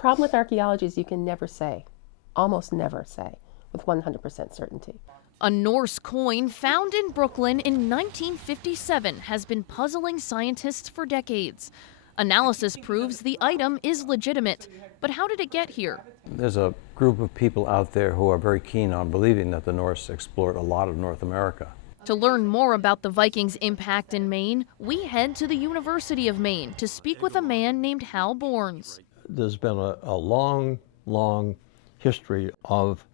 problem with archaeology is you can never say, almost never say, with 100% certainty. A Norse coin found in Brooklyn in 1957 has been puzzling scientists for decades. Analysis proves the item is legitimate, but how did it get here? There's a group of people out there who are very keen on believing that the Norse explored a lot of North America. To learn more about the Vikings' impact in Maine, we head to the University of Maine to speak with a man named Hal Borns. There's been a long, long history of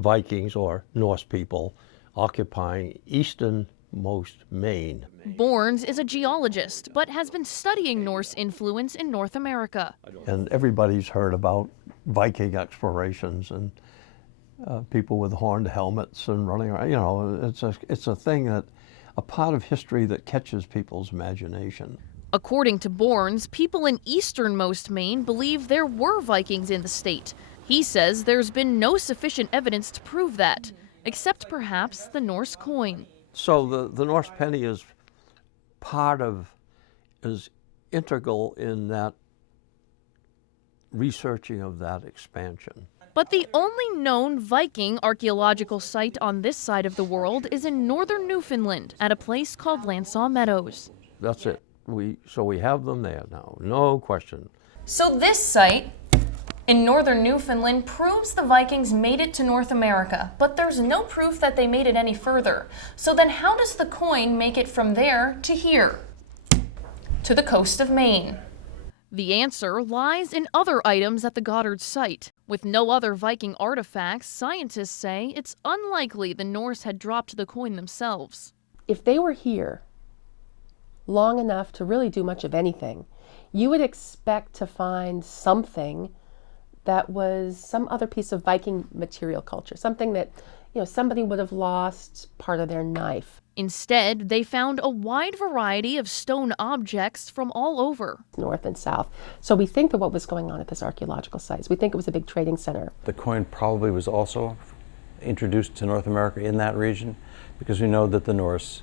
Vikings or Norse people occupying easternmost Maine. Borns is a geologist, but has been studying Norse influence in North America. And everybody's heard about Viking explorations and people with horned helmets and running around. You know, it's a thing that, a part of history that catches people's imagination. According to Borns, people in easternmost Maine believe there were Vikings in the state. He says there's been no sufficient evidence to prove that, except perhaps the Norse coin. So the Norse penny is integral in that researching of that expansion. But the only known Viking archaeological site on this side of the world is in northern Newfoundland at a place called Lansaw Meadows. That's it. So we have them there now, no question. So this site in northern Newfoundland proves the Vikings made it to North America, but there's no proof that they made it any further. So then how does the coin make it from there to here, to the coast of Maine? The answer lies in other items at the Goddard site. With no other Viking artifacts, scientists say it's unlikely the Norse had dropped the coin themselves. If they were here long enough to really do much of anything, you would expect to find something that was some other piece of Viking material culture, something that, somebody would have lost part of their knife. Instead, they found a wide variety of stone objects from all over. North and south. So we think that what was going on at this archaeological site, we think it was a big trading center. The coin probably was also introduced to North America in that region because we know that the Norse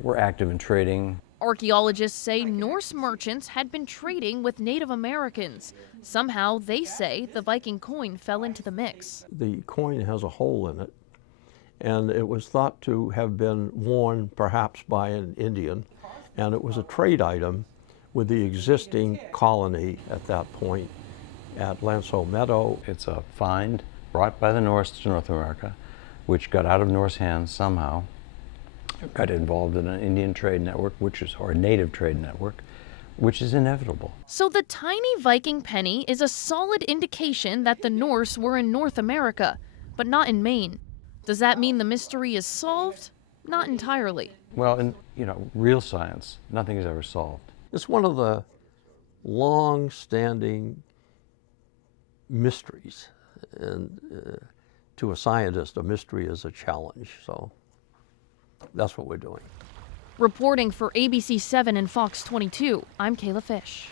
were active in trading. Archaeologists say Norse merchants had been trading with Native Americans. Somehow, they say the Viking coin fell into the mix. The coin has a hole in it, and it was thought to have been worn perhaps by an Indian, and it was a trade item with the existing colony at that point at Lansaw Meadow. It's a find brought by the Norse to North America, which got out of Norse hands somehow, got involved in an Indian trade network, or a native trade network, which is inevitable. So the tiny Viking penny is a solid indication that the Norse were in North America, but not in Maine. Does that mean the mystery is solved? Not entirely. Well, in real science, nothing is ever solved. It's one of the long-standing mysteries, and to a scientist, a mystery is a challenge. So that's what we're doing. Reporting for ABC 7 and Fox 22, I'm Kayla Fish.